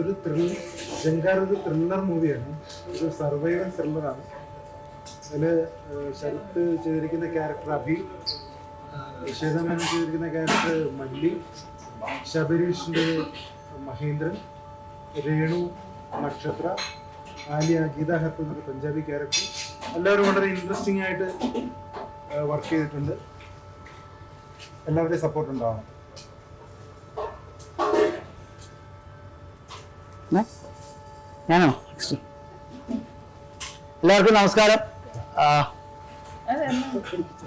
ഒരു ജങ്കാർ ഒരു ത്രില്ലർ മൂവിയാണ്, ഒരു സർവൈവൽ ത്രില്ലറാണ്. അതിൽ ശരത്ത് ചെയ്തിരിക്കുന്ന ക്യാരക്ടർ അഭി, ശ്വേതമേനൻ ചെയ്തിരിക്കുന്ന ക്യാരക്ടർ മല്ലി, ശബരീഷിൻ്റെ മഹേന്ദ്രൻ, രേണു നക്ഷത്ര, ആലിയ ഗീത ഹത്ത് എന്നൊരു പഞ്ചാബി ക്യാരക്ടർ. എല്ലാവരും വളരെ ഇൻട്രസ്റ്റിംഗ് ആയിട്ട് വർക്ക് ചെയ്തിട്ടുണ്ട്. എല്ലാവരുടെയും സപ്പോർട്ട് ഉണ്ടാവണം. ഞാനോ? എല്ലാവർക്കും നമസ്കാരം.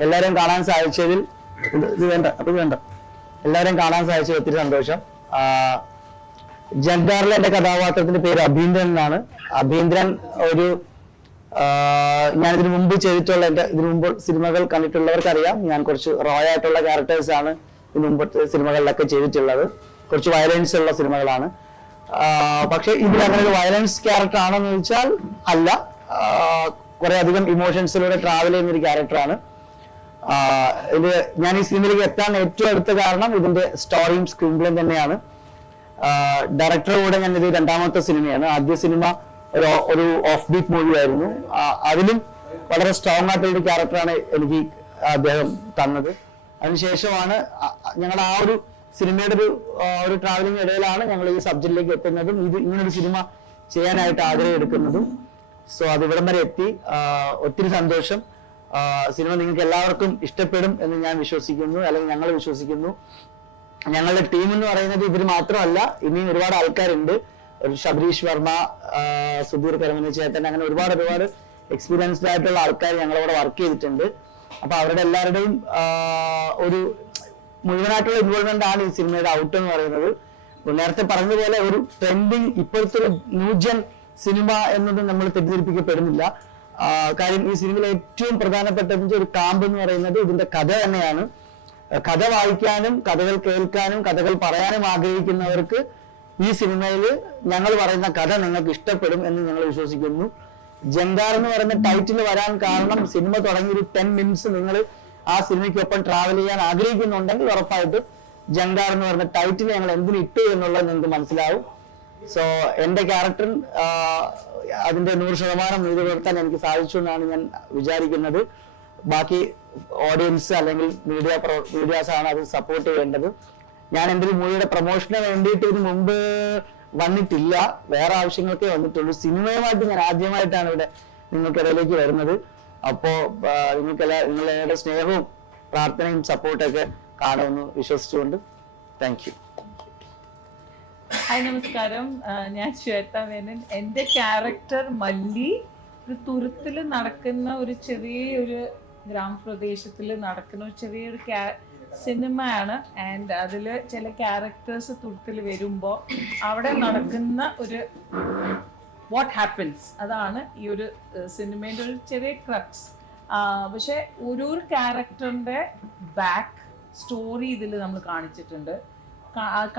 എല്ലാവരും കാണാൻ സാധിച്ചതിൽ എല്ലാവരും കാണാൻ സാധിച്ചതിൽ ഒത്തിരി സന്തോഷം. ജങ്കാറിലെ എന്റെ കഥാപാത്രത്തിന്റെ പേര് അഭീന്ദ്രൻ എന്നാണ്. അഭീന്ദ്രൻ ഒരു ഞാനിതിനു മുമ്പ് ചെയ്തിട്ടുള്ള ഇതിനു മുമ്പ് സിനിമകൾ കണ്ടിട്ടുള്ളവർക്കറിയാം, ഞാൻ കുറച്ച് റോ ആയിട്ടുള്ള ക്യാരക്ടേഴ്സ് ആണ് ഇതിനു മുമ്പത്തെ സിനിമകളിലൊക്കെ ചെയ്തിട്ടുള്ളത്. കുറച്ച് വയലൻസ് ഉള്ള സിനിമകളാണ്. പക്ഷെ ഇതിൽ അങ്ങനെ ഒരു വയലൻസ് ക്യാരക്ടർ ആണെന്ന് ചോദിച്ചാൽ അല്ല. കുറെ അധികം ഇമോഷൻസിലൂടെ ട്രാവൽ ചെയ്യുന്ന ഒരു ക്യാരക്ടറാണ്. ഇത് ഞാൻ ഈ സിനിമയിലേക്ക് എത്താൻ ഏറ്റവും അടുത്ത കാരണം ഇതിന്റെ സ്റ്റോറിയും സ്ക്രീൻ പ്ലേയും തന്നെയാണ്. ഡയറക്ടറുടെ കൂടെ ഞാൻ ഇത് രണ്ടാമത്തെ സിനിമയാണ്. ആദ്യ സിനിമ ഒരു ഓഫ് ബീറ്റ് മൂവി ആയിരുന്നു. അതിലും വളരെ സ്ട്രോങ് ആയിട്ടുള്ള ക്യാരക്ടറാണ് എനിക്ക് അദ്ദേഹം തന്നത്. അതിനുശേഷമാണ് ഞങ്ങൾ ആ ഒരു സിനിമയുടെ ഒരു ട്രാവലിംഗ് ഇടയിലാണ് ഞങ്ങൾ ഈ സബ്ജക്റ്റിലേക്ക് എത്തുന്നതും ഇങ്ങനൊരു സിനിമ ചെയ്യാനായിട്ട് ആഗ്രഹം എടുക്കുന്നതും. സോ അത് ഇവിടം വരെ എത്തി. ഒത്തിരി സന്തോഷം. സിനിമ നിങ്ങൾക്ക് എല്ലാവർക്കും ഇഷ്ടപ്പെടും എന്ന് ഞാൻ വിശ്വസിക്കുന്നു, അല്ലെങ്കിൽ ഞങ്ങൾ വിശ്വസിക്കുന്നു. ഞങ്ങളുടെ ടീം എന്ന് പറയുന്നത് ഇവർ മാത്രമല്ല, ഇനിയും ഒരുപാട് ആൾക്കാരുണ്ട്. ശബരീഷ് വർമ്മ, സുധീർ കരമന ചേട്ടൻ, അങ്ങനെ ഒരുപാട് എക്സ്പീരിയൻസ്ഡ് ആയിട്ടുള്ള ആൾക്കാർ ഞങ്ങളവിടെ വർക്ക് ചെയ്തിട്ടുണ്ട്. അപ്പൊ അവരുടെ എല്ലാവരുടെയും ഒരു മുഴുവനായിട്ടുള്ള ഇൻവോൾവ്മെന്റ് ആണ് ഈ സിനിമയുടെ ഔട്ട് എന്ന് പറയുന്നത്. നേരത്തെ പറഞ്ഞതുപോലെ ഒരു ട്രെൻഡിങ് ഇപ്പോഴത്തെ ഒരു ന്യൂജൻ സിനിമ എന്നത് നമ്മൾ തെറ്റിദ്ധരിപ്പിക്കപ്പെടുന്നില്ല. കാര്യം ഈ സിനിമയിൽ ഏറ്റവും പ്രധാനപ്പെട്ട ഒരു കാമ്പ് എന്ന് പറയുന്നത് ഇതിന്റെ കഥ തന്നെയാണ്. കഥ വായിക്കാനും കഥകൾ കേൾക്കാനും കഥകൾ പറയാനും ആഗ്രഹിക്കുന്നവർക്ക് ഈ സിനിമയിൽ ഞങ്ങൾ പറയുന്ന കഥ നിങ്ങൾക്ക് ഇഷ്ടപ്പെടും എന്ന് ഞങ്ങൾ വിശ്വസിക്കുന്നു. ജങ്കാർ എന്ന് പറയുന്ന ടൈറ്റിൽ വരാൻ കാരണം സിനിമ തുടങ്ങി ഒരു 10 മിനിറ്റ്സ് നിങ്ങൾ ആ സിനിമയ്ക്കൊപ്പം ട്രാവൽ ചെയ്യാൻ ആഗ്രഹിക്കുന്നുണ്ടെങ്കിൽ ഉറപ്പായിട്ടും ജങ്കാർ എന്ന് പറയുന്ന ടൈറ്റിൽ ഞങ്ങൾ എന്തിനു ഇട്ടു എന്നുള്ളത് നിങ്ങൾക്ക് മനസ്സിലാവും. സോ എന്റെ ക്യാരക്ടർ അതിന്റെ 100% നീതി പുലർത്താൻ എനിക്ക് സാധിച്ചു എന്നാണ് ഞാൻ വിചാരിക്കുന്നത്. ബാക്കി ഓഡിയൻസ് അല്ലെങ്കിൽ മീഡിയാസ് ആണ് അത് സപ്പോർട്ട് ചെയ്യേണ്ടത്. ഞാൻ എൻ്റെ ഒരു മൂവിയുടെ പ്രൊമോഷന് വേണ്ടിയിട്ട് ഇതിന് മുമ്പ് വന്നിട്ടില്ല, വേറെ ആവശ്യങ്ങൾക്കേ വന്നിട്ടുള്ളൂ. സിനിമയുമായിട്ട് ഞാൻ ആദ്യമായിട്ടാണ് ഇവിടെ നിങ്ങൾക്കിടയിലേക്ക് വരുന്നത്. അപ്പോ നിങ്ങളുടെ സ്നേഹവും പ്രാർത്ഥനയും സപ്പോർട്ടൊക്കെ കാണുമെന്ന് വിശ്വസിച്ചുകൊണ്ട് താങ്ക് യു. ഹായ്, നമസ്കാരം. ഞാൻ ശ്വേത മേനൻ. എൻ്റെ ക്യാരക്ടർ മല്ലി ഒരു തുരുത്തിൽ നടക്കുന്ന ഒരു ചെറിയൊരു ഗ്രാമപ്രദേശത്തിൽ നടക്കുന്ന ഒരു ചെറിയൊരു സിനിമയാണ്. ആൻഡ് അതിൽ ചില ക്യാരക്ടേഴ്സ് തുരുത്തിൽ വരുമ്പോൾ അവിടെ നടക്കുന്ന ഒരു വാട്ട് ഹാപ്പൻസ്, അതാണ് ഈ ഒരു സിനിമേൻ്റെ ഒരു ചെറിയ ക്രക്സ്. പക്ഷെ ഒരു ക്യാരക്ടറിൻ്റെ ബാക്ക് സ്റ്റോറി ഇതിൽ നമ്മൾ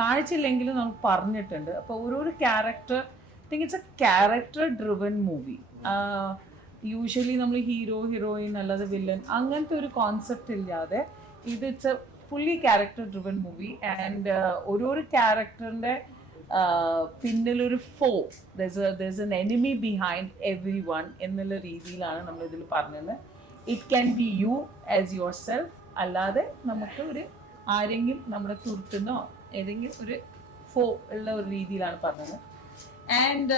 കാണിച്ചില്ലെങ്കിലും നമ്മൾ പറഞ്ഞിട്ടുണ്ട്. അപ്പോൾ ഓരോരോ character, I think it's A character driven movie. Usually നമ്മൾ ഹീറോയിൻ അല്ലാതെ വില്ലൻ അങ്ങനത്തെ ഒരു കോൺസെപ്റ്റ് ഇല്ലാതെ it's A fully character driven movie. And ഓരോരോ ക്യാരക്ടറിൻ്റെ പിന്നിലൊരു there's an enemy behind everyone എന്നുള്ള രീതിയിലാണ് നമ്മൾ ഇതിൽ പറഞ്ഞത്. It can be you as yourself, അല്ലാതെ നമുക്ക് ഒരു ആരെങ്കിലും നമ്മുടെ തുരുത്തുന്നോ ഏതെങ്കിലും ഒരു ഉള്ള ഒരു രീതിയിലാണ് പറഞ്ഞത്. ആൻഡ്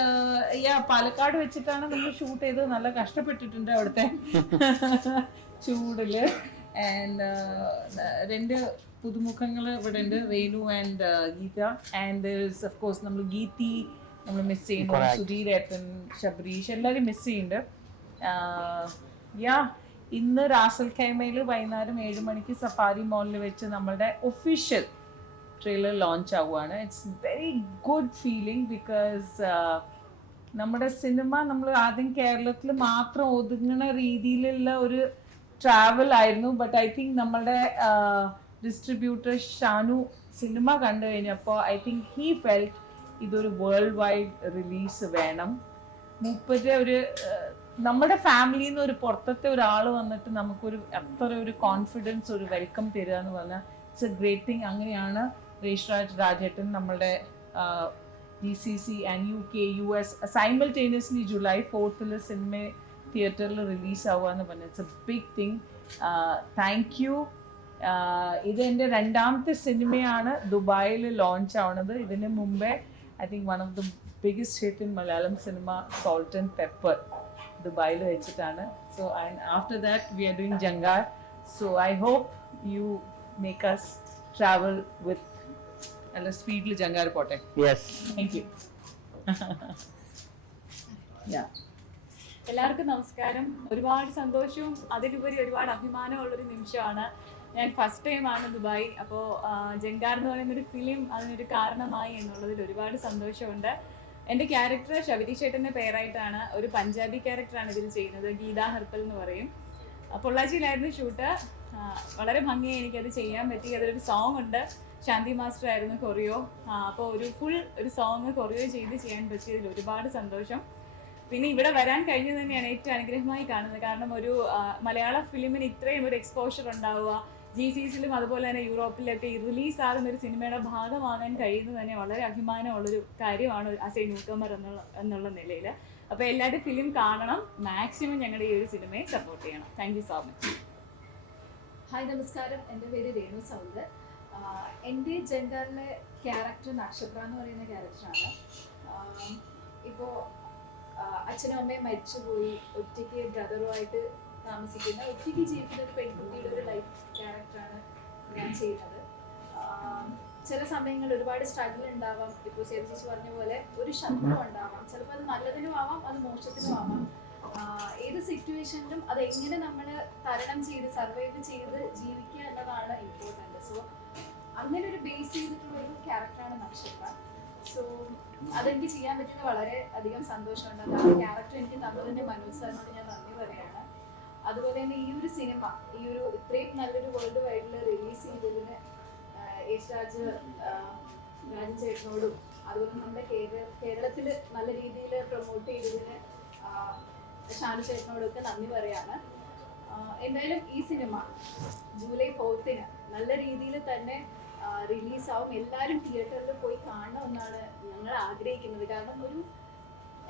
പാലക്കാട് വെച്ചിട്ടാണ് നമ്മൾ ഷൂട്ട് ചെയ്തത്. നല്ല കഷ്ടപ്പെട്ടിട്ടുണ്ട് അവിടുത്തെ ചൂടില്. ആൻഡ് 2 പുതുമുഖങ്ങൾ ഇവിടെ ഉണ്ട്, Renu and Geetha. And of course നമ്മൾ ഗീതി നമ്മൾ മിസ് ചെയ്യുന്നു, സുധീരേട്ടൻ, ശബരീഷ്, എല്ലാവരും മിസ് ചെയ്യുന്നുണ്ട്. ഇന്ന് റാസൽ ഖൈമയിൽ വൈകുന്നേരം 7 മണിക്ക് സഫാരി മോളിൽ വെച്ച് നമ്മളുടെ ഒഫീഷ്യൽ ട്രെയിലർ ലോഞ്ച് ആവുകയാണ്. It's very good feeling because നമ്മുടെ സിനിമ നമ്മൾ ആദ്യം കേരളത്തിൽ മാത്രം ഒതുങ്ങുന്ന രീതിയിലുള്ള ഒരു ട്രാവൽ ആയിരുന്നു. ബട്ട് ഐ തിങ്ക് നമ്മളുടെ ഡിസ്ട്രിബ്യൂട്ടർ ഷാനു സിനിമ കണ്ടു കഴിഞ്ഞപ്പോൾ ഐ തിങ്ക് ഹീ ഫെൽറ്റ് ഇതൊരു വേൾഡ് വൈഡ് റിലീസ് വേണം. മൂപ്പരുടെ ഒരു നമ്മുടെ ഫാമിലിയിൽ നിന്ന് ഒരു പുറത്തത്തെ ഒരാൾ വന്നിട്ട് നമുക്കൊരു അത്ര ഒരു കോൺഫിഡൻസ്, ഒരു വെൽക്കം തരിക എന്ന് പറഞ്ഞാൽ ഇറ്റ്സ് എ ഗ്രേറ്റ് തിങ്. അങ്ങനെയാണ് രേഷ്രാജ് രാജേട്ടൻ നമ്മളുടെ GCC and UK, US simultaneously July 4th cinema തിയേറ്ററിൽ റിലീസ് ആവുകയെന്ന് പറഞ്ഞു. It's a big thing. Thank you. ഇത് എൻ്റെ രണ്ടാമത്തെ സിനിമയാണ് ദുബായിൽ ലോഞ്ച് ആവുന്നത്. ഇതിന് മുമ്പേ I think one of the biggest hit in Malayalam cinema salt and pepper ദുബായിൽ വെച്ചിട്ടാണ്. So after that we are doing Jankar. So I hope you make us travel with നല്ല സ്പീഡിൽ ജങ്കാർ പോട്ടെ. Yes, thank you. എല്ലാവർക്കും നമസ്കാരം. ഒരുപാട് സന്തോഷവും അതിലുപരി ഒരുപാട് അഭിമാനമുള്ളൊരു നിമിഷമാണ്. ഞാൻ ഫസ്റ്റ് ടൈമാണ് ദുബായ്. അപ്പോൾ ജങ്കാർ എന്ന് പറയുന്നൊരു ഫിലിം അതിനൊരു കാരണമായി എന്നുള്ളതിൽ ഒരുപാട് സന്തോഷമുണ്ട്. എൻ്റെ ക്യാരക്ടർ ശബരി ചേട്ടൻ്റെ പേരായിട്ടാണ്. ഒരു പഞ്ചാബി ക്യാരക്ടറാണ് ഇതിൽ ചെയ്യുന്നത്. ഗീത ഹർപ്പൽ എന്ന് പറയും. പൊള്ളാച്ചിയിലായിരുന്നു ഷൂട്ട്. വളരെ ഭംഗിയായി എനിക്കത് ചെയ്യാൻ പറ്റി. അതിലൊരു സോങ് ഉണ്ട്. ശാന്തി മാസ്റ്റർ ആയിരുന്നു കൊറിയോ. അപ്പോൾ ഒരു ഫുൾ ഒരു സോങ് കൊറിയോ ചെയ്യാൻ പറ്റിയതിൽ ഒരുപാട് സന്തോഷം. പിന്നെ ഇവിടെ വരാൻ കഴിഞ്ഞത് തന്നെയാണ് ഏറ്റവും അനുഗ്രഹമായി കാണുന്നത്. കാരണം ഒരു മലയാള ഫിലിമിന് ഇത്രയും ഒരു എക്സ്പോഷർ ഉണ്ടാവുക, GCCയിലും അതുപോലെ തന്നെ യൂറോപ്പിലൊക്കെ റിലീസാകുന്ന ഒരു സിനിമയുടെ ഭാഗമാകാൻ കഴിയുന്നത് തന്നെ വളരെ അഭിമാനമുള്ളൊരു കാര്യമാണ് ആസ് എ ന്യൂകമർ എന്നുള്ള നിലയിൽ. അപ്പോൾ എല്ലാവരും ഫിലിം കാണണം. മാക്സിമം ഞങ്ങളുടെ ഈ ഒരു സിനിമയെ സപ്പോർട്ട് ചെയ്യണം. Thank you so much. Hi, നമസ്കാരം. എൻ്റെ പേര് രേണു സൗദ്. എൻ്റെ ജങ്കാറിലെ ക്യാരക്ടർ നക്ഷത്ര എന്ന് പറയുന്ന ക്യാരക്ടറാണ്. ഇപ്പോൾ അച്ഛനും അമ്മയും മരിച്ചുപോയി ഒറ്റയ്ക്ക് ബ്രദറുമായിട്ട് താമസിക്കുന്ന, ഒറ്റയ്ക്ക് ജീവിക്കുന്ന ഒരു പെൺകുട്ടിയുടെ ഒരു ലൈഫ് ക്യാരക്ടറാണ് ഞാൻ ചെയ്യുന്നത്. ചില സമയങ്ങളിൽ ഒരുപാട് സ്ട്രഗിൾ ഉണ്ടാവാം. ഇപ്പോൾ ചേച്ചി പറഞ്ഞ പോലെ ഒരു ശത്രു ഉണ്ടാവാം. ചിലപ്പോൾ അത് നല്ലതിനും ആവാം, അത് മോശത്തിനും ആവാം. ഏത് സിറ്റുവേഷനിലും അത് എങ്ങനെ നമ്മൾ തരണം ചെയ്ത് സർവൈവ് ചെയ്ത് ജീവിക്കുക എന്നതാണ് ഇമ്പോർട്ടൻറ്റ്. സോ അങ്ങനെ ഒരു ബേസ് ചെയ്തിട്ടുള്ള ഒരു ക്യാരക്ടറാണ് നക്ഷത്ര. സോ അതെനിക്ക് ചെയ്യാൻ പറ്റിയത് വളരെ അധികം സന്തോഷമുണ്ട്. അത് ആ ക്യാരക്ടർ എനിക്ക് തന്നതിൻ്റെ മനോജ് സാറിനോട് ഞാൻ നന്ദി പറയുകയാണ്. അതുപോലെ തന്നെ ഈ ഒരു സിനിമ ഈ ഒരു ഇത്രയും നല്ലൊരു വേൾഡ് വൈഡിൽ റിലീസ് ചെയ്തതിന് യേശുരാജ് രാജൻ ചേട്ടനോടും അതുപോലെ നമ്മുടെ കേരളത്തിൽ നല്ല രീതിയിൽ പ്രൊമോട്ട് ചെയ്തതിന് ഷാനു ചേട്ടനോടൊക്കെ നന്ദി പറയാണ്. എന്തായാലും ഈ സിനിമ ജൂലൈ 4th നല്ല രീതിയിൽ തന്നെ റിലീസാവും. എല്ലാവരും തിയേറ്ററിൽ പോയി കാണണമെന്നാണ് ഞങ്ങൾ ആഗ്രഹിക്കുന്നത്. കാരണം ഒരു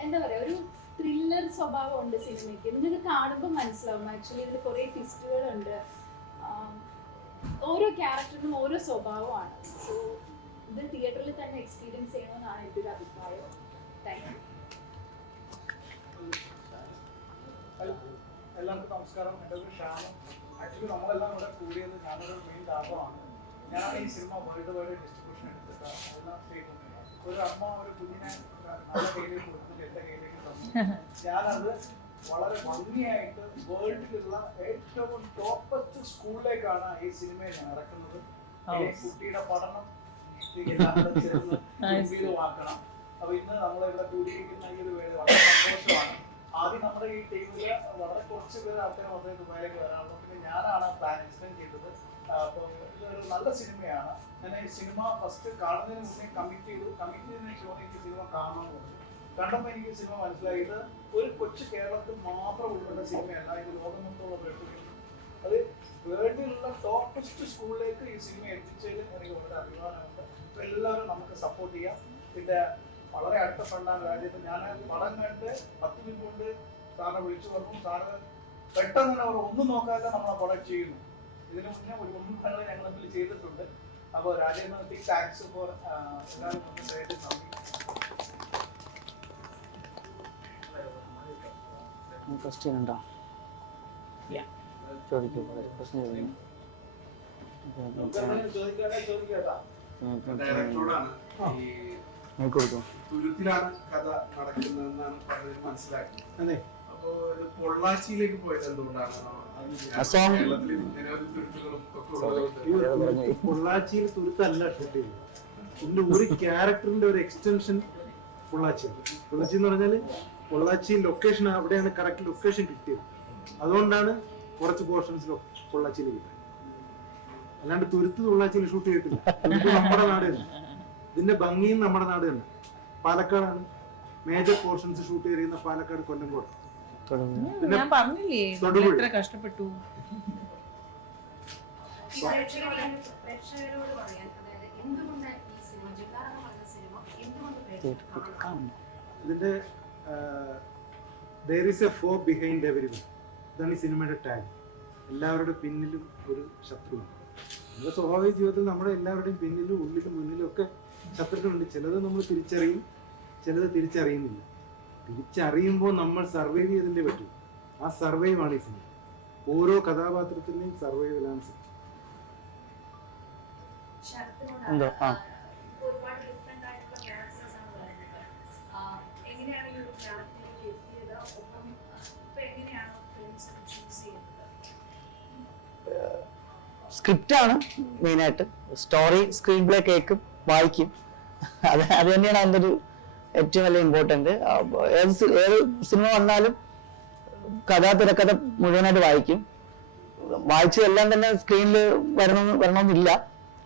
എന്താ പറയുക, ഒരു ത്രില്ലർ സ്വഭാവം ഉണ്ട് സിനിമയ്ക്ക്. നിങ്ങൾക്ക് കാണുമ്പോൾ മനസ്സിലാവും. ആക്ച്വലി ഇതിൽ കുറേ ട്വിസ്റ്റുകളുണ്ട്. ഓരോ ക്യാരക്ടറിനും ഓരോ സ്വഭാവമാണ്. സോ ഇത് തിയേറ്ററിൽ തന്നെ എക്സ്പീരിയൻസ് ചെയ്യണമെന്നാണ് എൻ്റെ ഒരു അഭിപ്രായം. Thank you. എല്ലാവർക്കും നമസ്കാരം. എൻ്റെ ഒരു ഷാനു. ആക്ച്വലി നമ്മളെല്ലാം ഇവിടെ കൂടിയത് ഞാനൊരു മെയിൻ കാരണമാണ്. ഞാനാണ് ഈ സിനിമ വേൾഡ് വൈഡ് ഡിസ്ട്രിബ്യൂഷൻ എടുത്തിട്ട് അതെല്ലാം ചെയ്യുന്നത്. ഒരു അമ്മ ഒരു കുഞ്ഞിനെ നല്ല കയ്യിലേക്ക് കൊടുത്തിട്ട് എൻ്റെ കയ്യിലേക്ക് തന്നു. ഞാനത് വളരെ ഭംഗിയായിട്ട് വേൾഡിലുള്ള ഏറ്റവും ടോപ്പസ്റ്റ് സ്കൂളിലേക്കാണ് ഈ സിനിമയെ ഞാൻ ഇറക്കുന്നത്. ഈ കുട്ടിയുടെ പഠനം എല്ലാം ചേർന്ന് ഗംഭീരമാക്കണം. അപ്പൊ ഇന്ന് നമ്മളിവിടെ കൂടിയിരിക്കുന്ന ഈ ഒരു വേള വളരെ സന്തോഷമാണ്. ആദ്യം നമ്മുടെ ഈ ടീമില് വളരെ കുറച്ച് പേര് ആൾക്കാർ മാത്രമേ ദുബായിലേക്ക് വരാറുള്ളൂ. പിന്നെ ഞാനാണ് പ്ലാൻ എക്സ്പ്ലെയിൻ ചെയ്തത്. അപ്പോൾ ഇതൊരു നല്ല സിനിമയാണ്. ഞാൻ ഈ സിനിമ ഫസ്റ്റ് കാണുന്നതിന് മുന്നേ കമ്മിറ്റ് ചെയ്തതിനു ശേഷം എനിക്ക് സിനിമ കാണണമെന്ന് പറഞ്ഞു. കണ്ടപ്പോൾ എനിക്ക് സിനിമ മനസ്സിലായത് ഒരു കൊച്ചു കേരളത്തിൽ മാത്രം ഉൾപ്പെട്ട സിനിമയല്ല, ഇത് ലോകമൊത്തമുള്ള പ്രേക്ഷകർക്ക് അത് വേൾഡിലുള്ള ടോപ്പസ്റ്റ് സ്കൂളിലേക്ക് ഈ സിനിമ എത്തിച്ചതിൽ എനിക്ക് വളരെ അഭിമാനമുണ്ട്. അപ്പോൾ എല്ലാവരും നമുക്ക് സപ്പോർട്ട് ചെയ്യാം. പിന്നെ വളരെ അടുത്ത ഫ്രണ്ടാണ് രാജ്യത്ത്. ഞാൻ പടം കണ്ട് 10 മിനിറ്റ് കൊണ്ട് സാറിനെ വിളിച്ചു പറഞ്ഞു. സാറ് പെട്ടെന്ന് തന്നെ അവർ ഒന്നും നോക്കാതെ നമ്മളെ പടം ചെയ്യുന്നു. ഇതിനു മുന്നേ ഒരു 1 പടങ്ങൾ ഞങ്ങൾ തമ്മിൽ ചെയ്തിട്ടുണ്ട്. അപ്പോൾ രാജേന്ദ്രൻ താങ്ക്സ് ഫോർ എല്ലാവരും നന്ദി. ക്വസ്റ്റ്യൻ ഉണ്ടോ? ചോദിക്കൂ. പ്രശ്നം തുരുത്തിലാണ് കഥ നടക്കുന്നതെന്നാണ് പറഞ്ഞത് മനസ്സിലാക്കുന്നത്. അപ്പോ ഇത് പൊള്ളാച്ചിയിലേക്ക് പോയത് എന്തുകൊണ്ടാണ്? കേരളത്തിൽ നിരവധി തുരുത്തുകളും ഒക്കെ ഉള്ളത്. പൊള്ളാച്ചിയിൽ തുരുത്തല്ല ഷൂട്ട് ചെയ്തത്. ഇതിന്റെ ഒരു ക്യാരക്ടറിന്റെ ഒരു എക്സ്റ്റൻഷൻ പൊള്ളാച്ചിയാണ്. പൊള്ളാച്ചി എന്ന് പറഞ്ഞാല് പൊള്ളാച്ചി ലൊക്കേഷൻ അവിടെയാണ് കറക്റ്റ് ലൊക്കേഷൻ കിട്ടിയത്. അതുകൊണ്ടാണ് കുറച്ച് പോർഷൻസ് പൊള്ളാച്ചിയിൽ കിട്ടുന്നത്. അല്ലാണ്ട് തുരുത്ത് പൊള്ളാച്ചിയിൽ ഷൂട്ട് ചെയ്തിട്ടില്ല. തുരുത്ത് നമ്മുടെ നാട് തന്നെ. ഇതിന്റെ ഭംഗിയും നമ്മുടെ നാട് തന്നെ. പാലക്കാടാണ് മേജർ പോർഷൻസ് ഷൂട്ട് ചെയ്തിരിക്കുന്ന. പാലക്കാട്, കൊല്ലംകോട്. ഞാൻ പറഞ്ഞില്ലേ എത്ര കഷ്ടപ്പെട്ടു. പ്രേക്ഷകരോട് പറയാൻ, അതായത് എന്തുകൊണ്ട് ഈ സിനിമ ജങ്കാർ എന്ന് പറഞ്ഞ സിനിമ എന്തുകൊണ്ട് ഇതിന്റെ there is a foe behind everyone. ഇതാണ് ഈ സിനിമയുടെ ടാഗ്. എല്ലാവരുടെ പിന്നിലും ഒരു ശത്രുവുണ്ട്. നമ്മുടെ സ്വാഭാവിക ജീവിതത്തിൽ നമ്മുടെ എല്ലാവരുടെയും പിന്നിലും ഉള്ളിലും മുന്നിലും ഒക്കെ ശത്രുക്കളുണ്ട്. ചിലത് നമ്മൾ തിരിച്ചറിയും, ചിലത് തിരിച്ചറിയുന്നില്ല. തിരിച്ചറിയുമ്പോൾ നമ്മൾ സർവൈവ് ചെയ്തല്ലേ പറ്റും. ആ സർവൈവാണ് ഈ സിനിമ. ഓരോ കഥാപാത്രത്തിന്റെയും സർവൈവലാണ് സിനിമ. എന്തോ ഒരുപാട് ഡിഫറെന്റ് ആയിട്ടുള്ള ക്യാരക്ടേഴ്സ് ആണ് പറയുന്നത്. എങ്ങനെയാണ് ഈ ഒരു ക്യാരക്ടറിലേക്ക് എത്തിയത്? ഒപ്പം ഇപ്പൊ എങ്ങനെയാണ് ഫിലിംസ് ചൂസ് ചെയ്യുന്നത്? സ്ക്രിപ്റ്റാണ് മെയിനായിട്ട്. സ്റ്റോറി സ്ക്രീൻ പ്ലേ കേൾക്കും, വായിക്കും. അത് തന്നെയാണ് അതിൻ്റെ ഒരു ഏറ്റവും വലിയ ഇമ്പോർട്ടൻറ്റ്. ഏത് സിനിമ വന്നാലും തിരക്കഥ മുഴുവനായിട്ട് വായിക്കും. വായിച്ചതെല്ലാം തന്നെ സ്ക്രീനിൽ വരണമെന്നില്ല.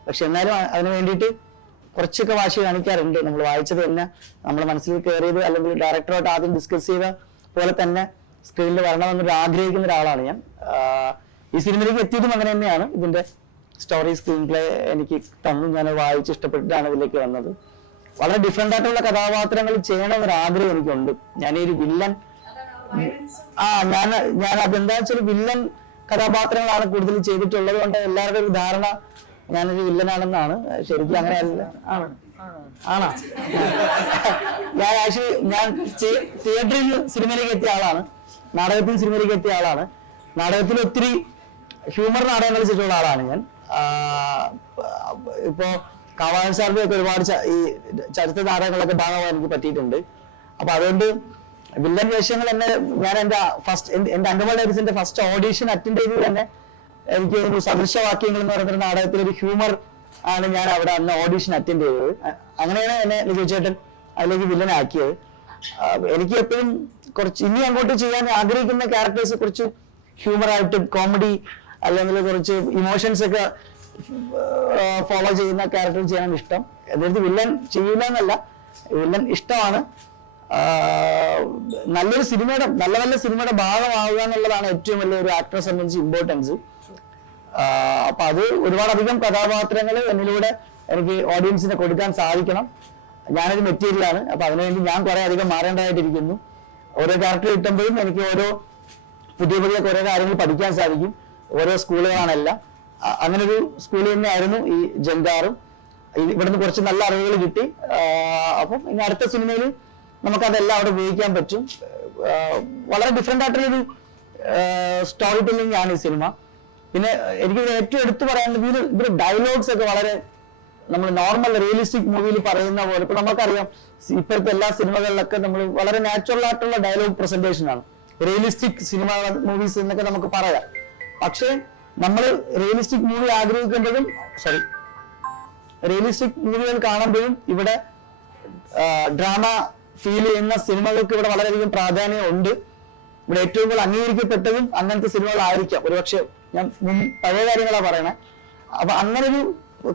പക്ഷെ എന്നാലും അതിന് വേണ്ടിയിട്ട് കുറച്ചൊക്കെ വാശി കാണിക്കാറുണ്ട്. നമ്മൾ വായിച്ചത് തന്നെ നമ്മുടെ മനസ്സിൽ കയറിയത് അല്ലെങ്കിൽ ഡയറക്ടറുമായിട്ട് ആദ്യം ഡിസ്കസ് ചെയ്ത പോലെ തന്നെ സ്ക്രീനിൽ വരണമെന്നൊരു ആഗ്രഹിക്കുന്ന ഒരാളാണ് ഞാൻ. ഈ സിനിമയിലേക്ക് എത്തിയതും അങ്ങനെ തന്നെയാണ്. ഇതിന്റെ സ്റ്റോറി സ്ക്രീൻ പ്ലേ എനിക്ക് തന്നു, ഞാൻ വായിച്ച് ഇഷ്ടപ്പെട്ടിട്ടാണ് ഇതിലേക്ക് വന്നത്. വളരെ ഡിഫറെന്റ് ആയിട്ടുള്ള കഥാപാത്രങ്ങൾ ചെയ്യണമെന്നൊരു ആഗ്രഹം എനിക്കുണ്ട്. ഞാനൊരു വില്ലൻ ഞാൻ അതെന്താ വെച്ചാൽ വില്ലൻ കഥാപാത്രങ്ങളാണ് കൂടുതൽ ചെയ്തിട്ടുള്ളത് കൊണ്ട് എല്ലാവരുടെ ഒരു ധാരണ ഞാനൊരു വില്ലനാണെന്നാണ്. ശരിക്കും അങ്ങനെയല്ല. ആണോ? ഞാൻ ആക്ച്വലി തിയേറ്ററിൽ സിനിമയിലേക്ക് എത്തിയ ആളാണ്, നാടകത്തിൽ സിനിമയിലേക്ക് എത്തിയ ആളാണ്. നാടകത്തിൽ ഒത്തിരി ഹ്യൂമർ നാടകങ്ങൾ ചെയ്തിട്ടുള്ള ആളാണ് ഞാൻ. ഇപ്പോ കാവാലൻ സാറിന്റെ ഒക്കെ ഒരുപാട് ഈ ചരിത്ര നാടകങ്ങളൊക്കെ ഭാഗമായി എനിക്ക് പറ്റിയിട്ടുണ്ട്. അപ്പൊ അതുകൊണ്ട് വില്ലൻ വേഷങ്ങൾ തന്നെ ഞാൻ എന്റെ അങ്കമാലി ഡയറീസിന്റെ ഫസ്റ്റ് ഓഡീഷൻ അറ്റൻഡ് ചെയ്ത് തന്നെ എനിക്ക് ഒരു സദൃശവാക്യങ്ങൾ എന്ന് പറയുന്ന നാടകത്തിലൊരു ഹ്യൂമർ ആണ് ഞാൻ അവിടെ അന്ന് ഓഡീഷൻ അറ്റൻഡ് ചെയ്തത്. അങ്ങനെയാണ് എന്നെ ലിജോ ചേട്ടൻ അതിലേക്ക് വില്ലനാക്കിയത്. എനിക്ക് എപ്പോഴും കുറച്ച് ഇനി അങ്ങോട്ട് ചെയ്യാൻ ആഗ്രഹിക്കുന്ന ക്യാരക്ടേഴ്സ് കുറച്ച് ഹ്യൂമറായിട്ട് കോമഡി അല്ലെങ്കിൽ കുറച്ച് ഇമോഷൻസ് ഒക്കെ ഫോളോ ചെയ്യുന്ന ക്യാരക്ടർ ചെയ്യാനാണ് ഇഷ്ടം. അതായത് വില്ലൻ ചെയ്യില്ല എന്നല്ല, വില്ലൻ ഇഷ്ടമാണ്. നല്ലൊരു സിനിമയുടെ നല്ല സിനിമയുടെ ഭാഗമാവുക എന്നുള്ളതാണ് ഏറ്റവും വലിയ ഒരു ആക്ടറെ സംബന്ധിച്ച് ഇമ്പോർട്ടൻസ്. അപ്പൊ അത് ഒരുപാടധികം കഥാപാത്രങ്ങൾ എന്നിലൂടെ എനിക്ക് ഓഡിയൻസിന് കൊടുക്കാൻ സാധിക്കണം. ഞാനൊരു മെറ്റീരിയലാണ്. അപ്പൊ അതിനുവേണ്ടി ഞാൻ കുറെ അധികം മാറേണ്ടതായിട്ടിരിക്കുന്നു. ഓരോ ക്യാരക്ടർ കിട്ടുമ്പോഴും എനിക്ക് ഓരോ പുതിയ കുറെ കാര്യങ്ങൾ പഠിക്കാൻ സാധിക്കും. ഓരോ സ്കൂളുകളാണെല്ലാം. അങ്ങനൊരു സ്കൂളിൽ തന്നെയായിരുന്നു ഈ ജങ്കാറും. ഇവിടുന്ന് കുറച്ച് നല്ല അറിവുകൾ കിട്ടി. അപ്പം ഇനി അടുത്ത സിനിമയിൽ നമുക്കതെല്ലാം അവിടെ ഉപയോഗിക്കാൻ പറ്റും. വളരെ ഡിഫറെന്റ് ആയിട്ടുള്ളൊരു സ്റ്റോറി ടെല്ലിംഗ് ആണ് ഈ സിനിമ. പിന്നെ എനിക്ക് ഏറ്റവും എടുത്തു പറയാനുള്ളത് ഇതിൽ ഡയലോഗ്സ് ഒക്കെ വളരെ നമ്മൾ നോർമൽ റിയലിസ്റ്റിക് മൂവിയിൽ പറയുന്ന പോലെ. ഇപ്പൊ നമുക്കറിയാം ഇപ്പോഴത്തെ എല്ലാ സിനിമകളിലൊക്കെ നമ്മൾ വളരെ നാച്ചുറൽ ആയിട്ടുള്ള ഡയലോഗ് പ്രസന്റേഷൻ ആണ് റിയലിസ്റ്റിക് സിനിമ മൂവീസ് എന്നൊക്കെ നമുക്ക് പറയാം. പക്ഷെ നമ്മൾ റിയലിസ്റ്റിക് മൂവി ആഗ്രഹിക്കുമ്പോഴും റിയലിസ്റ്റിക് മൂവികൾ കാണുമ്പോഴും ഇവിടെ ഡ്രാമ ഫീൽ ചെയ്യുന്ന സിനിമകൾക്ക് ഇവിടെ വളരെയധികം പ്രാധാന്യം ഉണ്ട്. ഇവിടെ ഏറ്റവും കൂടുതൽ അംഗീകരിക്കപ്പെട്ടതും അങ്ങനത്തെ സിനിമകളായിരിക്കാം. ഒരുപക്ഷെ ഞാൻ പഴയ കാര്യങ്ങളാണ് പറയണേ. അപ്പൊ അങ്ങനൊരു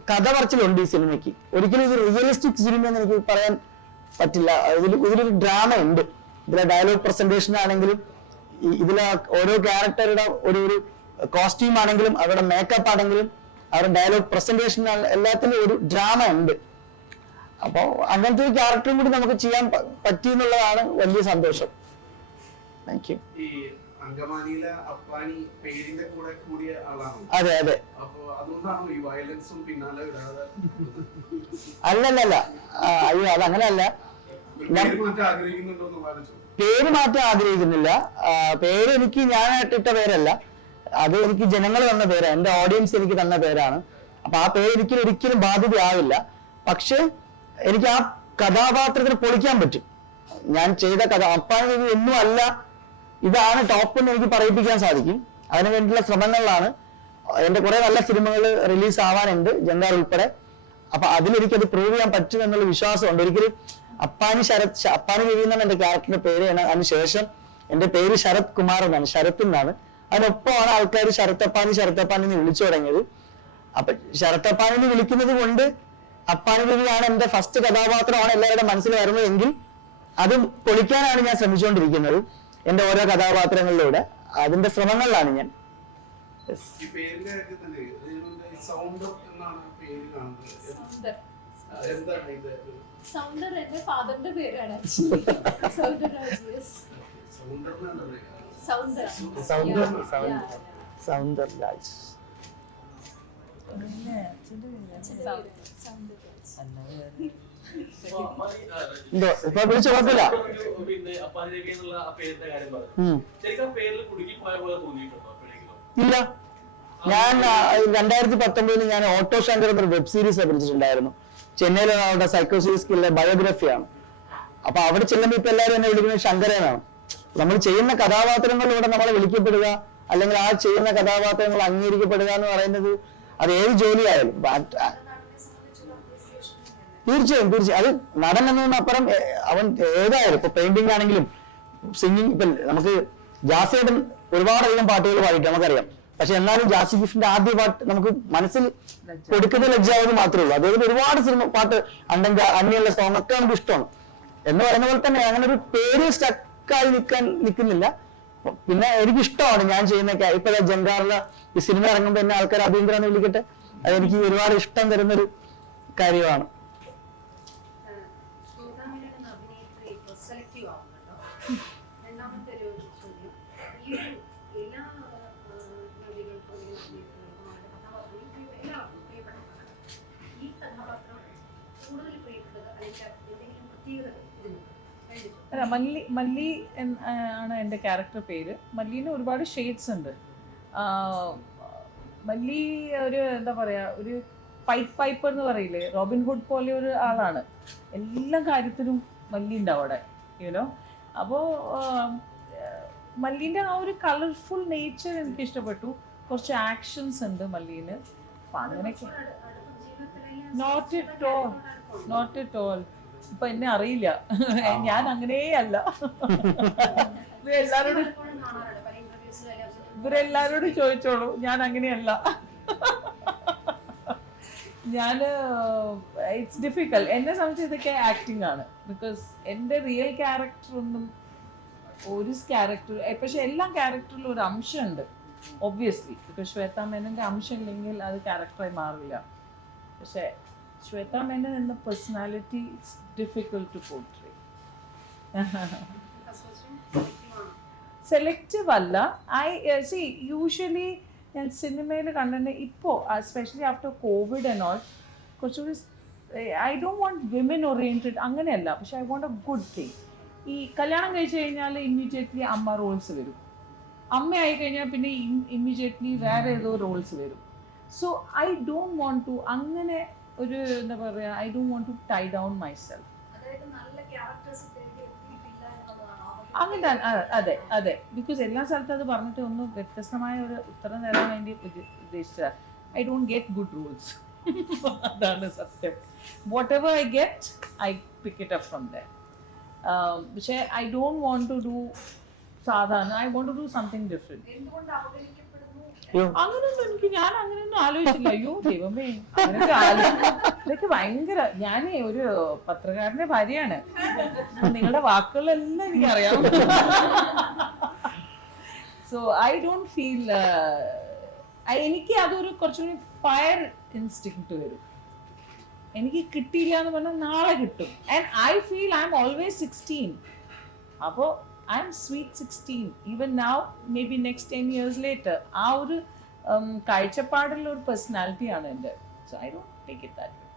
കഥ പറച്ചിലുണ്ട് ഈ സിനിമയ്ക്ക്. ഒരിക്കലും ഇത് റിയലിസ്റ്റിക് സിനിമ എന്ന് എനിക്ക് പറയാൻ പറ്റില്ല. ഇതിലൊരു ഡ്രാമ ഉണ്ട്. ഇതിലെ ഡയലോഗ് പ്രസന്റേഷൻ ആണെങ്കിലും ഇതിലെ ഓരോ ക്യാരക്ടറുടെ ഒരു കോസ്റ്റ്യൂം ആണെങ്കിലും അവരുടെ മേക്കപ്പ് ആണെങ്കിലും അവരുടെ ഡയലോഗ് പ്രസന്റേഷൻ എല്ലാത്തിലും ഒരു ഡ്രാമ ഉണ്ട്. അപ്പോ അങ്ങനത്തെ ഒരു ക്യാരക്ടറും കൂടി നമുക്ക് ചെയ്യാൻ പറ്റി എന്നുള്ളതാണ് വലിയ സന്തോഷം. Thank you. അങ്കമാലിയിലെ അപ്പാനി പേരിന്റെ കൂടെ കൂടിയ ആളാണ്. അതെ അതെ. അപ്പൊ അതുകൊണ്ടാണോ ഈ വയലൻസും പിന്നാലെ വിടാതെ? അല്ലല്ല, അയ്യോ അതങ്ങനെയല്ല. പേര് മാറ്റാൻ ആഗ്രഹിക്കുന്നില്ല. പേര് എനിക്ക് ഞാനായിട്ട് ഇട്ട പേരല്ല, അത് എനിക്ക് ജനങ്ങൾ തന്ന പേരാണ്, എന്റെ ഓഡിയൻസ് എനിക്ക് തന്ന പേരാണ്. അപ്പൊ ആ പേര് എനിക്ക് ഒരിക്കലും ബാധ്യതയാവില്ല. പക്ഷെ എനിക്ക് ആ കഥാപാത്രത്തിന് പൊളിക്കാൻ പറ്റും. ഞാൻ ചെയ്ത കഥ അപ്പാനി ഒന്നും അല്ല, ഇതാണ് ടോപ്പ് എന്ന് എനിക്ക് പറയിപ്പിക്കാൻ സാധിക്കും. അതിനു വേണ്ടിയുള്ള ശ്രമങ്ങളിലാണ്. എന്റെ കുറെ നല്ല സിനിമകൾ റിലീസ് ആവാനുണ്ട്, ജങ്കാർ ഉൾപ്പെടെ. അപ്പൊ അതിലെനിക്കത് പ്രൂവ് ചെയ്യാൻ പറ്റും എന്നുള്ള വിശ്വാസമുണ്ട്. ഒരിക്കലും അപ്പാനി രവി എന്നാണ് എന്റെ ക്യാരക്ടറിന്റെ പേര്. അതിനുശേഷം എന്റെ പേര് ശരത് കുമാർ എന്നാണ്, ശരത് എന്നാണ്. അതിനൊപ്പമാണ് ആൾക്കാർ ശരത്തപ്പാനി എന്ന് വിളിച്ചു തുടങ്ങിയത്. അപ്പൊ ശരത്തപ്പാനി എന്ന് വിളിക്കുന്നത് കൊണ്ട് അപ്പാനി രവിയാണ് എന്റെ ഫസ്റ്റ് കഥാപാത്രമാണ് എല്ലാവരുടെ മനസ്സിൽ വരുന്നത് എങ്കിൽ അത് പൊളിക്കാനാണ് ഞാൻ ശ്രമിച്ചുകൊണ്ടിരിക്കുന്നത് എന്റെ ഓരോ കഥാപാത്രങ്ങളിലൂടെ. അതിന്റെ ശ്രമങ്ങളിലാണ് ഞാൻ. ഈ പേരിന്റെ കാര്യത്തിൽ തന്നെ സൗണ്ട് എന്നാണ് പേര് കാണുന്നത്. എന്താണ് ഇത്? സൗന്ദർ എന്റെ ഫാദറിന്റെ പേരാണ് actually. സൗന്ദരരാജ്, yes. Soundar. Soundar, Yeah, Soundar. yeah, yeah. Soundarraj. പിന്നെ അച്ഛൻ്റെ പേര് അച്ഛൻ്റെ പേര് സൗന്ദരരാജ്. എന്തോ ഇപ്പൊ വിളിച്ചു കുഴപ്പമില്ല. പിന്നെ അപ്പാനി രവി എന്നുള്ള ആ പേരിന്റെ കാര്യം പറഞ്ഞു. ഉം. ശരിക്കും ആ പേരിൽ കുടുങ്ങി പോയ പോലെ തോന്നിയിട്ടുണ്ടോ എപ്പോഴെങ്കിലും? ഇല്ല, ഞാൻ 2019 ഞാൻ ഓട്ടോ ശങ്കർ എന്നൊരു വെബ് സീരീസ് അഭിനയിച്ചിട്ടുണ്ടായിരുന്നു. ചെന്നൈയിലാണ് അവിടെ സൈക്കോസിസ്റ്റിലെ ബയോഗ്രഫിയാണ്. അപ്പൊ അവിടെ ചെല്ലുമ്പോൾ ഇപ്പൊ എല്ലാവരും എന്നെ വിളിക്കുന്നത് ശങ്കരനാണ്. നമ്മൾ ചെയ്യുന്ന കഥാപാത്രങ്ങളിലൂടെ നമ്മളെ വിളിക്കപ്പെടുക, അല്ലെങ്കിൽ ആ ചെയ്യുന്ന കഥാപാത്രങ്ങൾ അംഗീകരിക്കപ്പെടുക എന്ന് പറയുന്നത് അത് ഏത് ജോലിയായാലും തീർച്ചയായും അത് നടൻ എന്നതിനപ്പുറം അവൻ ഏതായാലും ഇപ്പൊ പെയിന്റിംഗ് ആണെങ്കിലും സിംഗിങ്. ഇപ്പൊ നമുക്ക് ജാസിയേട്ടൻ ഒരുപാടധികം പാട്ടുകൾ പാടിയിട്ട് നമുക്കറിയാം. പക്ഷെ എന്നാലും ജാസി ഗിഫ്റ്റിന്റെ ആദ്യ പാട്ട് നമുക്ക് മനസ്സിൽ കൊടുക്കുന്ന ലജ്ജാവത് മാത്രമേ ഉള്ളൂ. അദ്ദേഹത്തിന് ഒരുപാട് സിനിമ പാട്ട് അന്യുള്ള സോങ് ഒക്കെ നമുക്ക് ഇഷ്ടമാണ്. എന്ന് പറയുന്ന പോലെ തന്നെ അങ്ങനെ ഒരു പേര് സ്റ്റക്കായി നിൽക്കുന്നില്ല. പിന്നെ എനിക്കിഷ്ടമാണ് ഞാൻ ചെയ്യുന്ന ഇപ്പൊ ജങ്കാറിലെ ഈ സിനിമ ഇറങ്ങുമ്പോൾ എന്നെ ആൾക്കാർ അഭീന്ദ്ര എന്ന് വിളിക്കട്ടെ, അതെനിക്ക് ഒരുപാട് ഇഷ്ടം തരുന്നൊരു കാര്യമാണ്. രണ്ടാമത്തെ ഒരു ചോദ്യം, ഈ എല്ലാ നദികൾക്കും കഥാപാത്രവും എല്ലാവർക്കും പ്രിയപ്പെട്ടതാണ്. ഈ കഥാപാത്രം കൂടുതൽ പ്രിയപ്പെട്ടത് അല്ലെങ്കിൽ എന്തെങ്കിലും പ്രത്യേകത അല്ല, മല്ലി ആണ് എൻ്റെ ക്യാരക്ടർ പേര്. മല്ലീന് ഒരുപാട് ഷെയ്ഡ്സ് ഉണ്ട്. മല്ലി ഒരു എന്താ പറയാ, ഒരു പൈപ്പർ എന്ന് പറയില്ലേ, റോബിൻഹുഡ് പോലെ ഒരു ആളാണ്. എല്ലാ കാര്യത്തിലും മല്ലി ഉണ്ടാവും അവിടെ, യുനോ. അപ്പോൾ മല്ലീൻ്റെ ആ ഒരു കളർഫുൾ നേച്ചർ എനിക്ക് ഇഷ്ടപ്പെട്ടു. കുറച്ച് ആക്ഷൻസ് ഉണ്ട് മല്ലീന്. അപ്പം അങ്ങനെയൊക്കെ. Not at all. ഇപ്പൊ എന്നെ അറിയില്ല, ഞാൻ അങ്ങനേ അല്ല. ഇവരെല്ലാരോടും ചോദിച്ചോളൂ, ഞാൻ അങ്ങനെയല്ല. It's difficult. എന്നെ സംബന്ധിച്ച് ഇതൊക്കെ ആക്ടിങ് ആണ്. ബിക്കോസ് എൻ്റെ റിയൽ ക്യാരക്ടർ ഒന്നും ഒരു ക്യാരക്ടർ, പക്ഷെ എല്ലാ ക്യാരക്ടറിലും ഒരു അംശമുണ്ട് ഒബ്വിയസ്ലി. ബിക്കോസ് ശ്വേതാ മേനന്റെ അംശം ഇല്ലെങ്കിൽ അത് ക്യാരക്ടറായി മാറില്ല. പക്ഷെ ശ്വേതാ മേനൻ എന്ന personality it's difficult to portray. Selective അല്ല. യൂഷ്വലി ഞാൻ സിനിമയിൽ കണ്ടിട്ട് ഇപ്പോൾ especially after Covid and all കുറച്ചുകൂടി I don't want women oriented അങ്ങനെയല്ല. പക്ഷെ I want a good thing. ഈ കല്യാണം കഴിച്ചു കഴിഞ്ഞാൽ ഇമ്മീഡിയറ്റ്ലി അമ്മ റോൾസ് വരും. അമ്മയായി കഴിഞ്ഞാൽ പിന്നെ ഇമ്മീഡിയറ്റ്ലി വേറെ ഏതോ റോൾസ് വരും. So I don't want to അങ്ങനെ ഒരു എന്താ പറയുക, I don't want to tie down myself. അങ്ങനെ അതെ അതെ. ബിക്കോസ് എല്ലാ സ്ഥലത്തും അത് പറഞ്ഞിട്ട് ഒന്ന് വ്യത്യസ്തമായ ഒരു ഉത്തരം തരാൻ വേണ്ടി ഉദ്ദേശിച്ചതാണ്. I don't get good rules. അതാണ് സത്യം. Whatever I get I pick it up from there. പക്ഷേ I don't want to do സാധാരണ. I want to do something different. അങ്ങനെയൊന്നും ഞാൻ അങ്ങനെയൊന്നും ആലോചിച്ചില്ല. അയ്യോ ദൈവമേ, ഇതൊക്കെ ഭയങ്കര. ഞാൻ ഒരു പത്രക്കാരന്റെ ഭാര്യയാണ്. നിങ്ങളുടെ വാക്കുകളെല്ലാം എനിക്കറിയാം. സോ ഐ ഡോണ്ട് ഫീൽ, എനിക്ക് അതൊരു കുറച്ചുകൂടി ഫയർ ഇൻസ്റ്റിങ്ക്റ്റ് വരും. എനിക്ക് കിട്ടിയില്ല എന്ന് പറഞ്ഞാൽ നാളെ കിട്ടും. And I feel I M always 16. അപ്പോൾ I am sweet 16 even now, maybe next 10 years later. ആ ഒരു കാഴ്ചപ്പാടുള്ള ഒരു പേഴ്സണാലിറ്റി ആണ് എൻ്റെ. So I don't take it that way.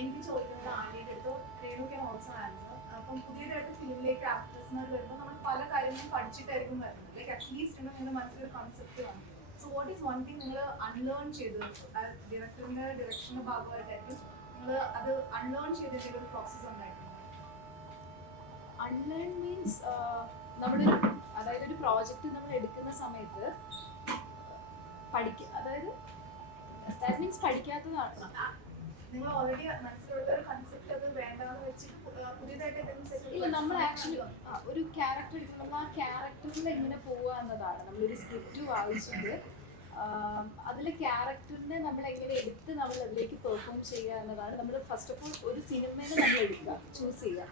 എനിക്ക് ചോദിക്കുന്നത് ആനിയുടെ അടുത്തോ രേണുക്കെ ഓൾസോ ആൻസർ. അപ്പം പുതിയതായിട്ട് ഫിലിമിലേക്ക് ആക്ടേഴ്സിനോട് വരുമ്പോൾ നമ്മൾ പല കാര്യങ്ങളും പഠിച്ചിട്ടായിരിക്കും വരുന്നത്. ലൈക്ക് അറ്റ്ലീസ്റ്റ് നിങ്ങളുടെ മനസ്സിലൊരു കൺസെപ്റ്റ് വന്നു. So what is one thing നിങ്ങൾ അൺലേൺ ചെയ്തത്? ഡയറക്ടറിന്റെ ഡയറക്ഷന്റെ ഭാഗമായിട്ടായിരിക്കും നിങ്ങൾ അത് അൺലേൺ ചെയ്തിട്ടുള്ള ഒരു പ്രോസസ് ഉണ്ടായിരുന്നു. അൺലേൺ മീൻസ് നമ്മളൊരു, അതായത് ഒരു പ്രോജക്റ്റ് നമ്മൾ എടുക്കുന്ന സമയത്ത് അതായത് ദാറ്റ് മീൻസ് പഠിക്കാത്തതാണ്. നിങ്ങൾ ഓൾറെഡി മനസ്സിലുള്ള ഒരു കൺസെപ്റ്റ് അത് വേണ്ടാന്ന് വെച്ചിട്ട് പുതിയതായിട്ട് ഇല്ല. നമ്മൾ ആക്ച്വലി ഒരു ക്യാരക്ടർ എടുക്കുമ്പോൾ നമ്മൾ ആ ക്യാരക്ടറിൽ എങ്ങനെ പോവുക എന്നതാണ്. നമ്മളൊരു സ്ക്രിപ്റ്റ് വായിച്ചിട്ട് അതിലെ ക്യാരക്ടറിനെ നമ്മൾ എങ്ങനെ എടുത്ത് നമ്മൾ അതിലേക്ക് പെർഫോം ചെയ്യുക എന്നതാണ്. നമ്മൾ ഫസ്റ്റ് ഓഫ് ഓൾ ഒരു സിനിമേനെ നമ്മൾ എടുക്കുക, ചൂസ് ചെയ്യുക.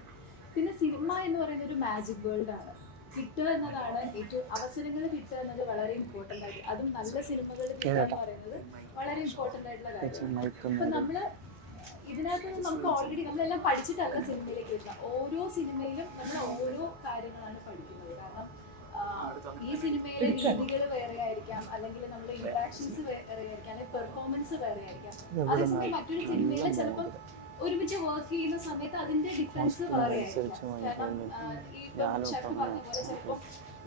പിന്നെ സിനിമ എന്ന് പറയുന്ന ഒരു മാജിക് വേൾഡ് ആണ്. കിട്ടുക എന്നതാണ് ഏറ്റവും, അവസരങ്ങൾ കിട്ടുക എന്നത് വളരെ ഇമ്പോർട്ടൻ്റ് ആയിട്ട്, അതും നല്ല സിനിമകൾ കിട്ടുക എന്ന് പറയുന്നത് വളരെ ഇമ്പോർട്ടൻ്റ് ആയിട്ടുള്ള കാര്യമാണ്. അപ്പം നമ്മൾ ഇതിനകത്ത് നമുക്ക് ഓൾറെഡി നമ്മളെല്ലാം പഠിച്ചിട്ടല്ല സിനിമയിലേക്ക് വരുന്നത്. ഓരോ സിനിമയിലും നമ്മൾ ഓരോ കാര്യങ്ങളാണ് പഠിക്കുന്നത്. കാരണം ഈ സിനിമയിലെ രീതികൾ വേറെ ആയിരിക്കാം, അല്ലെങ്കിൽ നമ്മുടെ ഇന്ററാക്ഷൻസ് വേറെ ആയിരിക്കാം, അല്ലെങ്കിൽ പെർഫോമൻസ് വേറെ ആയിരിക്കാം. അതേസമയം മറ്റൊരു സിനിമയിൽ ചിലപ്പോൾ ഒരുമിച്ച് വർക്ക് ചെയ്യുന്ന സമയത്ത് അതിന്റെ ഡിഫറൻസ് വേറെ ആയിരിക്കാം. കാരണം ഈ ഷെഫ് പറഞ്ഞ പോലെ ചിലപ്പോൾ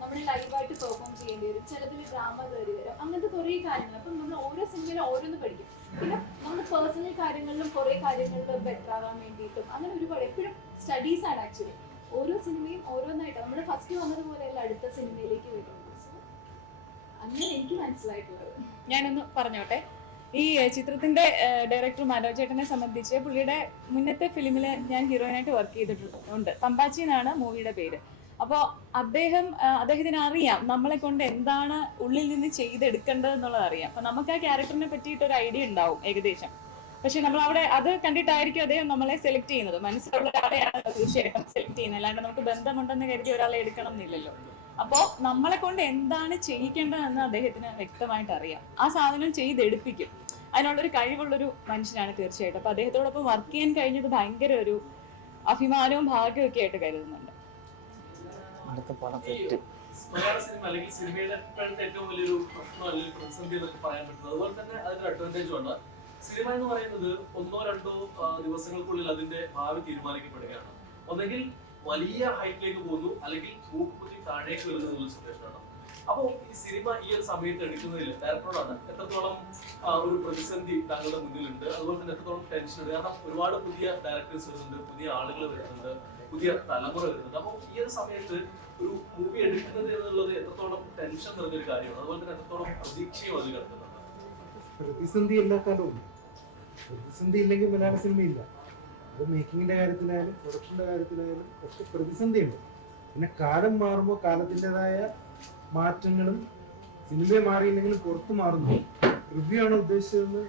നമ്മൾ ലൈവായിട്ട് പെർഫോം ചെയ്യേണ്ടി വരും, ചിലതിൽ ഡ്രാമ കയറി വരും, അങ്ങനത്തെ കുറേ കാര്യങ്ങൾ. അപ്പം നമ്മൾ ഓരോ സിനിമയിലും ഓരോന്ന് പഠിക്കും. പിന്നെ നമ്മുടെ പേഴ്സണൽ കാര്യങ്ങളിലും കുറേ കാര്യങ്ങളിലും ബെറ്റർ ആകാൻ വേണ്ടിയിട്ടും അങ്ങനെ ഒരുപാട് എപ്പോഴും സ്റ്റഡീസ് ആണ് ആക്ച്വലി. ഓരോ സിനിമയും ഓരോന്നായിട്ട് നമ്മൾ ഫസ്റ്റ് വന്നതുപോലെയല്ല അടുത്ത സിനിമയിലേക്ക് വരുന്നത്. സോ അങ്ങനെ എനിക്ക് മനസ്സിലായിട്ടുള്ളത്. ഞാനൊന്ന് പറഞ്ഞോട്ടെ, ഈ ചിത്രത്തിന്റെ ഡയറക്ടർ മനോജ് ചേട്ടനെ സംബന്ധിച്ച് പുള്ളിയുടെ മുന്നത്തെ ഫിലിമിൽ ഞാൻ ഹീറോയിനായിട്ട് വർക്ക് ചെയ്തിട്ടുണ്ട്. പമ്പാച്ചി എന്നാണ് മൂവിയുടെ പേര്. അപ്പോൾ അദ്ദേഹത്തിന് അറിയാം നമ്മളെ കൊണ്ട് എന്താണ് ഉള്ളിൽ നിന്ന് ചെയ്തെടുക്കേണ്ടത് എന്നുള്ളത് അറിയാം. അപ്പം നമുക്ക് ആ ക്യാരക്ടറിനെ പറ്റിയിട്ട് ഒരു ഐഡിയ ഉണ്ടാവും ഏകദേശം. പക്ഷെ നമ്മൾ അവിടെ അത് കണ്ടിട്ടായിരിക്കും അദ്ദേഹം നമ്മളെ സെലക്ട് ചെയ്യുന്നത്. മനസ്സിലുള്ള ഒരാളെയാണ് തീർച്ചയായിട്ടും സെലക്ട് ചെയ്യുന്നത്, അല്ലാണ്ട് നമുക്ക് ബന്ധമുണ്ടെന്ന് കരുതി ഒരാളെ എടുക്കണം എന്നില്ലല്ലോ. അപ്പോൾ നമ്മളെ കൊണ്ട് എന്താണ് ചെയ്യിക്കേണ്ടതെന്ന് അദ്ദേഹത്തിന് വ്യക്തമായിട്ട് അറിയാം. ആ സാധനം ചെയ്തെടുപ്പിക്കും. അതിനുള്ളൊരു കഴിവുള്ളൊരു മനുഷ്യനാണ് തീർച്ചയായിട്ടും. അപ്പോൾ അദ്ദേഹത്തോടൊപ്പം വർക്ക് ചെയ്യാൻ കഴിഞ്ഞത് ഭയങ്കര ഒരു അഭിമാനവും ഭാഗ്യവും ഒക്കെ ആയിട്ട് കരുതുന്നുണ്ട്. മലയാള സിനിമ അല്ലെങ്കിൽ സിനിമയുടെ ഇപ്പോഴത്തെ ഏറ്റവും വലിയൊരു പ്രശ്നം അല്ലെങ്കിൽ പ്രതിസന്ധി എന്നൊക്കെ പറയാൻ പറ്റുന്നത്. അതുപോലെ തന്നെ അതിന്റെ അഡ്വാൻറ്റേജും ഉണ്ട്. സിനിമ എന്ന് പറയുന്നത് 1-2 ദിവസങ്ങൾക്കുള്ളിൽ അതിന്റെ ഭാവി തീരുമാനിക്കപ്പെടുകയാണ്. ഒന്നെങ്കിൽ വലിയ ഹൈറ്റിലേക്ക് പോകുന്നു, അല്ലെങ്കിൽ മൂക്കുകുത്തി താഴേക്ക് വരുന്ന സിറ്റുവേഷനാണ്. അപ്പോൾ ഈ സിനിമ ഈ ഒരു സമയത്ത് എടുക്കുന്നതിൽ ഡയറക്ടറോടാണ് എത്രത്തോളം ഒരു പ്രതിസന്ധി താങ്കളുടെ മുന്നിലുണ്ട്, അതുപോലെ തന്നെ എത്രത്തോളം ടെൻഷൻ ഉണ്ട്. കാരണം ഒരുപാട് പുതിയ ഡയറക്ടേഴ്സ് വരുന്നുണ്ട്, പുതിയ ആളുകൾ വരുന്നുണ്ട്, പുതിയ തലമുറ വരുന്നുണ്ട്. അപ്പോൾ ഈ ഒരു സമയത്ത് ഒരു മൂവി എടുക്കുന്നത് എന്നുള്ളത് എത്രത്തോളം ടെൻഷൻ നിറഞ്ഞൊരു കാര്യമാണ്, അതുപോലെ തന്നെ എത്രത്തോളം പ്രതീക്ഷയും അതിൽ കിടക്കുന്നുണ്ട്. പ്രതിസന്ധി എല്ലാ കാലവും. പ്രതിസന്ധി ഇല്ലെങ്കിൽ മലയാള സിനിമയില്ല. അത് മേക്കിങ്ങിന്റെ കാര്യത്തിലായാലും പ്രൊഡക്ഷന്റെ കാര്യത്തിലായാലും ഒക്കെ പ്രതിസന്ധിയുണ്ട്. പിന്നെ കാലം മാറുമ്പോൾ കാലത്തിൻ്റെതായ മാറ്റങ്ങളും സിനിമയെ മാറിയില്ലെങ്കിലും പുറത്ത് മാറുന്നു. റിവ്യൂ ആണ് ഉദ്ദേശിച്ചതെന്ന്.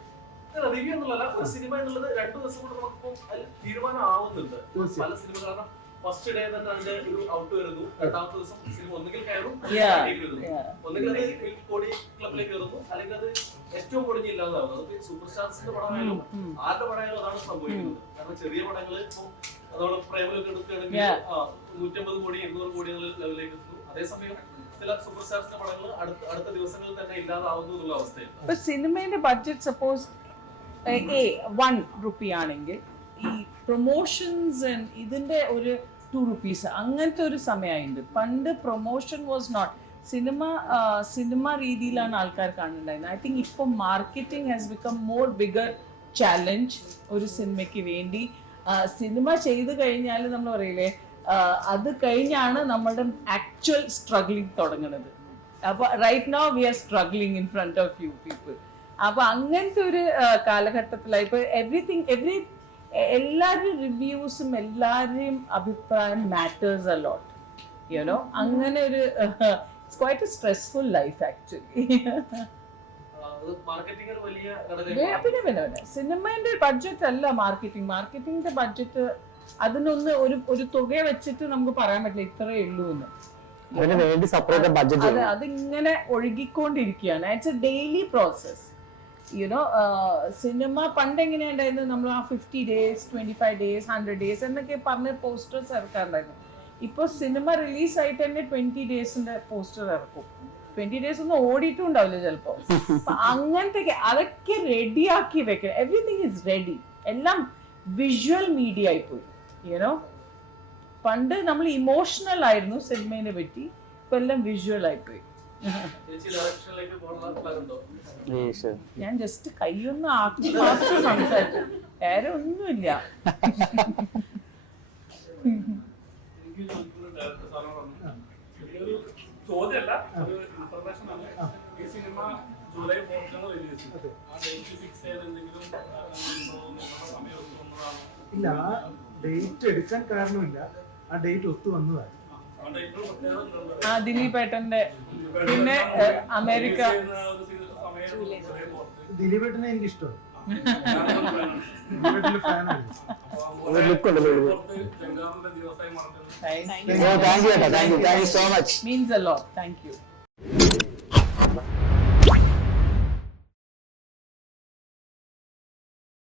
റിവ്യൂ എന്നുള്ളതല്ല, ഒരു സിനിമ എന്നുള്ളത് 2 ദിവസം കൊണ്ട് നമുക്കിപ്പോൾ അതിൽ തീരുമാനം ആവുന്നുണ്ട്. പല സിനിമ കാരണം ഫസ്റ്റ് ഡേ തന്നെ അതിന്റെ ഒരു ഔട്ട് വരുന്നു, രണ്ടാമത്തെ ദിവസം സിനിമ ഒന്നുകിൽ കയറും, ഒന്നുകിൽ അത് കോടി ക്ലബിലേക്ക് കയറുന്നു, അല്ലെങ്കിൽ അത് ഏറ്റവും പൊളിഞ്ഞ് ഇല്ലാതാവുന്നു. അത് സൂപ്പർ സ്റ്റാർസിന്റെ പടമായാലും ആരുടെ പടമായാലും അതാണ് സംഭവിക്കുന്നത്. കാരണം ചെറിയ പടങ്ങൾ ഇപ്പം അതോടെ പ്രേമലൊക്കെ എടുക്കുകയാണെങ്കിൽ 150 കോടി 200 കോടി ലെവലിലേക്ക് എത്തുന്നു. അതേസമയം ചില സൂപ്പർ സ്റ്റാർസിന്റെ പടങ്ങൾ അടുത്ത ദിവസങ്ങളിൽ തന്നെ ഇല്ലാതാവുന്നു എന്നുള്ള അവസ്ഥയാണ്. ഇപ്പൊ സിനിമയുടെ ബഡ്ജറ്റ് സപ്പോസ് ₹1 ആണെങ്കിൽ ഈ പ്രൊമോഷൻസ് ഇതിന്റെ ഒരു ₹2 അങ്ങനത്തെ ഒരു സമയമായിട്ടുണ്ട്. പണ്ട് പ്രൊമോഷൻ വാസ് നോട്ട് സിനിമ രീതിയിലാണ് ആൾക്കാർ കാണുന്നുണ്ടായിരുന്നത്. ഐ തിങ്ക് ഇപ്പം marketing has become more bigger challenge. ഒരു സിനിമയ്ക്ക് വേണ്ടി സിനിമ ചെയ്തു കഴിഞ്ഞാൽ നമ്മൾ പറയില്ലേ, അത് കഴിഞ്ഞാണ് നമ്മളുടെ ആക്ച്വൽ സ്ട്രഗ്ലിംഗ് തുടങ്ങുന്നത്. അപ്പോൾ right now we are struggling in front of you people. അപ്പോൾ അങ്ങനത്തെ ഒരു കാലഘട്ടത്തിലായി ഇപ്പോൾ എല്ലാവരുടെയും റിവ്യൂസും എല്ലാവരുടെയും അഭിപ്രായം മാറ്റേഴ്സ് അ ലോട്ട്, യുനോ. അങ്ങനെ ഒരു it's quite A stressful life actually. പിന്നെ സിനിമയുടെ ബഡ്ജറ്റ് അല്ല മാർക്കറ്റിംഗിന്റെ ബഡ്ജറ്റ്. അതിനൊന്ന് ഒരു തുക വെച്ചിട്ട് നമുക്ക് പറയാൻ പറ്റില്ല ഇത്രയേ ഉള്ളൂ എന്ന്. അതിങ്ങനെ ഒഴുകിക്കൊണ്ടിരിക്കുകയാണ്. It's a daily process, you know. Cinema പണ്ട് എങ്ങനെയുണ്ടായിരുന്നു, നമ്മൾ 50 days 25 days 100 days എന്നൊക്കെ പറഞ്ഞ് പോസ്റ്റേഴ്സ് ഇറക്കാറുണ്ടായിരുന്നു. ഇപ്പോൾ സിനിമ റിലീസായിട്ട് തന്നെ 20 days പോസ്റ്റർ ഇറക്കും. 20 days ഒന്നും ഓടിയിട്ടും ഉണ്ടാവില്ല ചിലപ്പോൾ. അങ്ങനത്തെ അതൊക്കെ റെഡിയാക്കി വെക്കണം. Everything is ready. എല്ലാം വിഷ്വൽ മീഡിയ ആയിപ്പോയി, യുനോ. പണ്ട് നമ്മൾ ഇമോഷണൽ ആയിരുന്നു സിനിമയെ പറ്റി, ഇപ്പൊ എല്ലാം വിഷ്വൽ ആയിപ്പോയി. ഞാൻ ജസ്റ്റ് കൈയൊന്ന് ആക്കി മാത്രം സംസാരിച്ചു, വേറെ ഒന്നുമില്ല. ചോദ്യമല്ല, ഒരു ഇൻഫർമേഷൻ ആണ്. ഈ സിനിമ ജൂലൈ 4 റിലീസ്. ആ ഡേറ്റ് ഫിക്സ് ചെയ്ത് എന്തെങ്കിലും സമയം വന്നതാണ്? ഇല്ല, ആ ഡേറ്റ് എടുക്കാൻ കാരണമില്ല, ആ ഡേറ്റ് ഒത്തു വന്നതാണ്. ദിലീപേട്ടന്റെ പിന്നെ അമേരിക്ക. ദിലീപേട്ടനെ എനിക്ക് ഇഷ്ടമാണ്. Thank you so much. Means a lot. Thank you.